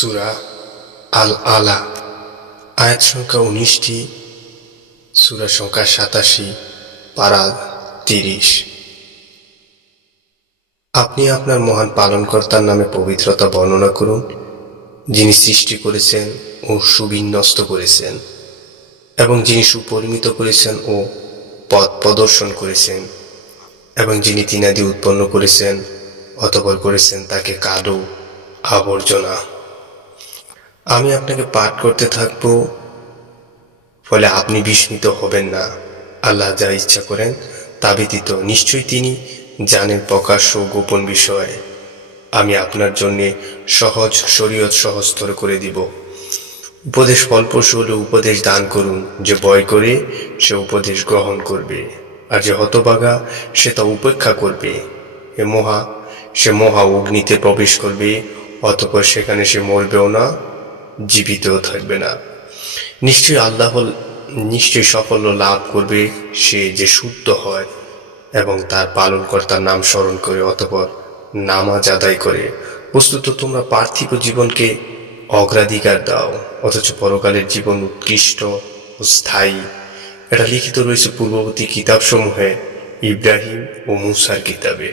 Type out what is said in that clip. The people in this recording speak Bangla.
সূরা আল আলা, আয়াত সংখ্যা 19টি, সূরা সংখ্যা 87, পারা 30। আপনি আপনার মহান পালনকর্তার নামে পবিত্রতা বর্ণনা করুন, যিনি সৃষ্টি করেছেন ও সুবিন্যস্ত করেছেন, এবং যিনি সুপরিমিত করেছেন ও পথ প্রদর্শন করেছেন, এবং যিনি তিনাদি উৎপন্ন করেছেন অতঃপর করেছেন তাকে কালো আবর্জনা। আমি আপনাকে পাঠ করতে থাকব, ফলে আপনি বিস্মিত হবেন না। আল্লাহ যা ইচ্ছা করেন তা ব্যতীত নিশ্চয়ই তিনি জানেন প্রকাশ্য ও গোপন বিষয়। আমি আপনার জন্যে সহজ শরীয়ত সহজতর করে দিব। উপদেশ ফলপ্রসূ হলে উপদেশ দান করুন। যে ভয় করে সে উপদেশ গ্রহণ করবে, আর যে হতভাগা সে তা উপেক্ষা করবে। সে মহা অগ্নিতে প্রবেশ করবে, অতঃপর সেখানে সে মরবেও না, জীবিতও থাকবে না। নিশ্চয়ই সাফল্য লাভ করবে সে যে শুদ্ধ হয় এবং তার পালনকর্তার নাম স্মরণ করে অতঃপর নামাজ আদায় করে। বস্তুত তোমরা পার্থিব জীবনকে অগ্রাধিকার দাও, অথচ পরকালের জীবন উৎকৃষ্ট ও স্থায়ী। এটা লিখিত রয়েছে পূর্ববর্তী কিতাবসমূহে, ইব্রাহিম ও মূসার কিতাবে।